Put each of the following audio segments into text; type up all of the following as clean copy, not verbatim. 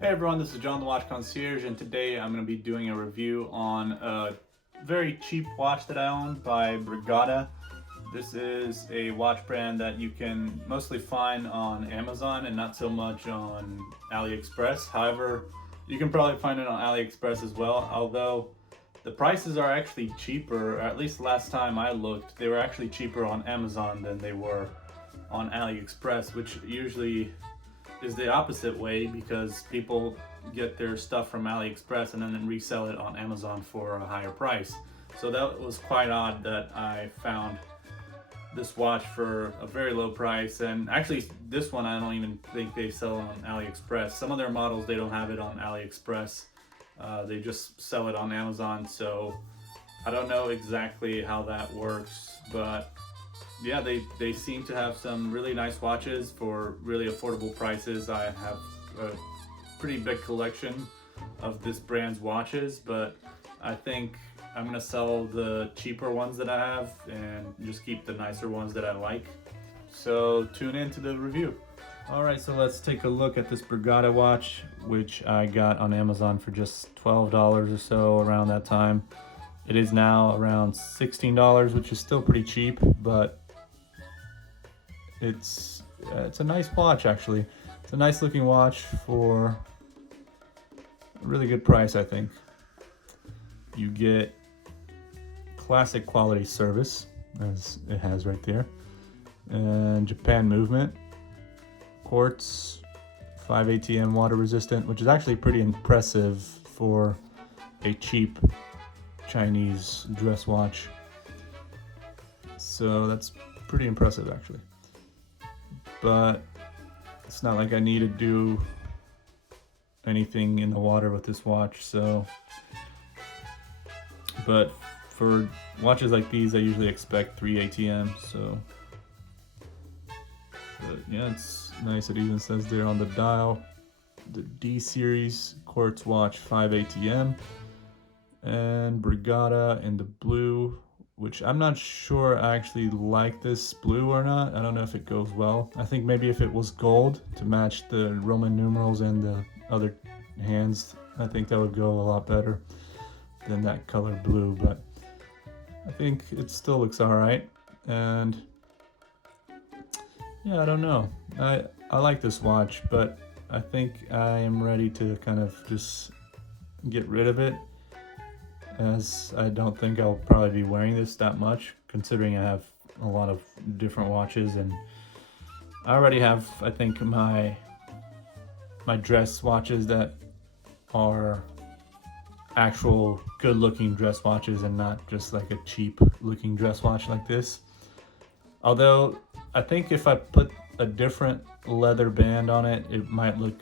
Hey everyone, this is John the Watch Concierge, and today I'm going to be doing a review on a very cheap watch that I own by Brigada. This is a watch brand that you can mostly find on Amazon and not so much on AliExpress. However, you can probably find it on AliExpress as well, although the prices are actually cheaper. At least last time I looked, they were actually cheaper on Amazon than they were on AliExpress, which usually is the opposite way because people get their stuff from AliExpress and then resell it on Amazon for a higher price. So that was quite odd that I found this watch for a very low price, and actually this one I don't even think they sell on AliExpress. Some of their models, they don't have it on AliExpress. They just sell it on Amazon, so I don't know exactly how that works, but yeah, they seem to have some really nice watches for really affordable prices. I have a pretty big collection of this brand's watches, but I think I'm gonna sell the cheaper ones that I have and just keep the nicer ones that I like. So tune in to the review. Alright, so let's take a look at this Brigada watch, which I got on Amazon for just $12 or so around that time. It is now around $16, which is still pretty cheap, but it's a nice watch actually. It's a nice looking watch for a really good price, I think. You get classic quality service, as it has right there, and Japan movement, quartz, 5 ATM, water resistant, which is actually pretty impressive for a cheap Chinese dress watch. So that's pretty impressive actually. But it's not like I need to do anything in the water with this watch, so. But for watches like these, I usually expect 3 ATM, so. But yeah, it's nice. It even says there on the dial, the D series quartz watch 5 ATM, and Brigada in the blue, which I'm not sure I actually like this blue or not. I don't know if it goes well. I think maybe if it was gold to match the Roman numerals and the other hands, I think that would go a lot better than that color blue, but I think it still looks all right. And yeah, I don't know. I like this watch, but I think I am ready to kind of just get rid of it, as I don't think I'll probably be wearing this that much, considering I have a lot of different watches, and I already have, I think, my dress watches that are actual good looking dress watches and not just like a cheap looking dress watch like this. Although I think if I put a different leather band on it, it might look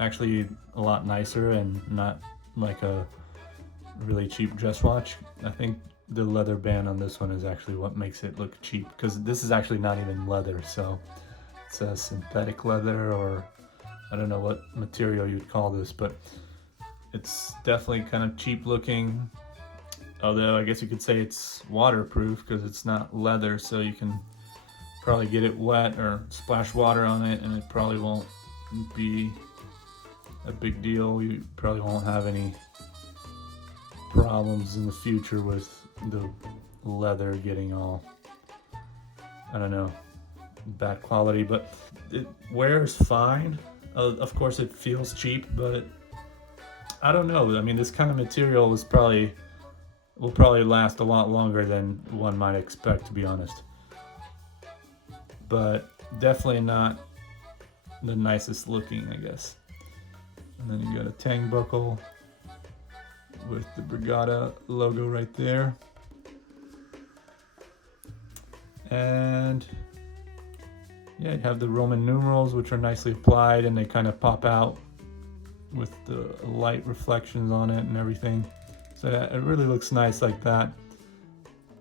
actually a lot nicer and not like a really cheap dress watch. I think the leather band on this one is actually what makes it look cheap, because this is actually not even leather, so it's a synthetic leather, or I don't know what material you'd call this, but it's definitely kind of cheap looking. Although I guess you could say it's waterproof because it's not leather, so you can probably get it wet or splash water on it and it probably won't be a big deal. You probably won't have any problems in the future with the leather getting all, I don't know, bad quality, but it wears fine. Of course it feels cheap, but I don't know. I mean, this kind of material will probably last a lot longer than one might expect, to be honest. But definitely not the nicest looking, I guess. And then you got a tang buckle with the Brigada logo right there. And yeah, you have the Roman numerals, which are nicely applied and they kind of pop out with the light reflections on it and everything. So it really looks nice like that.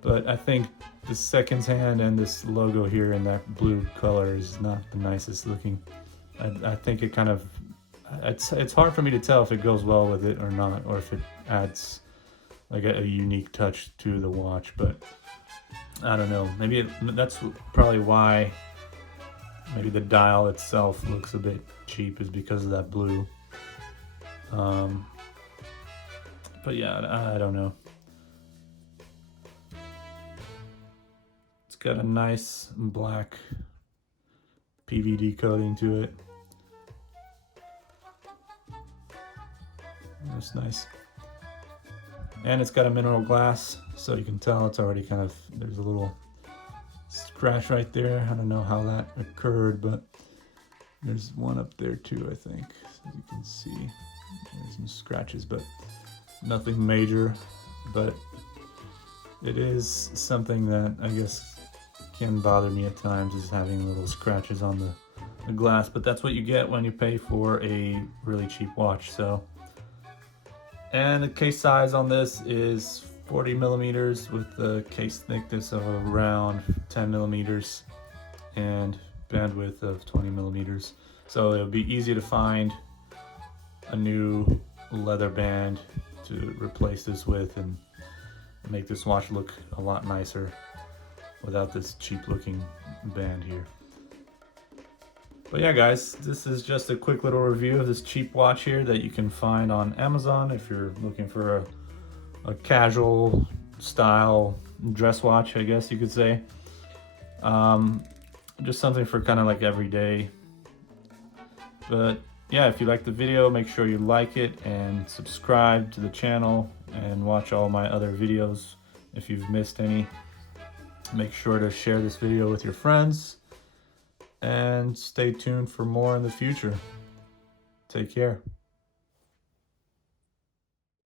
But I think the seconds hand and this logo here in that blue color is not the nicest looking. I think it kind of, it's hard for me to tell if it goes well with it or not, or if it adds like a unique touch to the watch, but I don't know. Maybe that's probably why maybe the dial itself looks a bit cheap, is because of that blue. But yeah, I don't know. It's got a nice black PVD coating to it. That's nice. And it's got a mineral glass, so you can tell it's already kind of, there's a little scratch right there. I don't know how that occurred, but there's one up there too, I think. So you can see there's some scratches, but nothing major. But it is something that I guess can bother me at times, is having little scratches on the glass, but that's what you get when you pay for a really cheap watch. So, and the case size on this is 40 millimeters with the case thickness of around 10 millimeters and bandwidth of 20 millimeters. So it'll be easy to find a new leather band to replace this with and make this watch look a lot nicer without this cheap looking band here. But yeah guys, this is just a quick little review of this cheap watch here that you can find on Amazon if you're looking for a casual style dress watch, I guess you could say. Just something for kind of like every day. But yeah, if you like the video, make sure you like it and subscribe to the channel and watch all my other videos if you've missed any. Make sure to share this video with your friends and stay tuned for more in the future. Take care.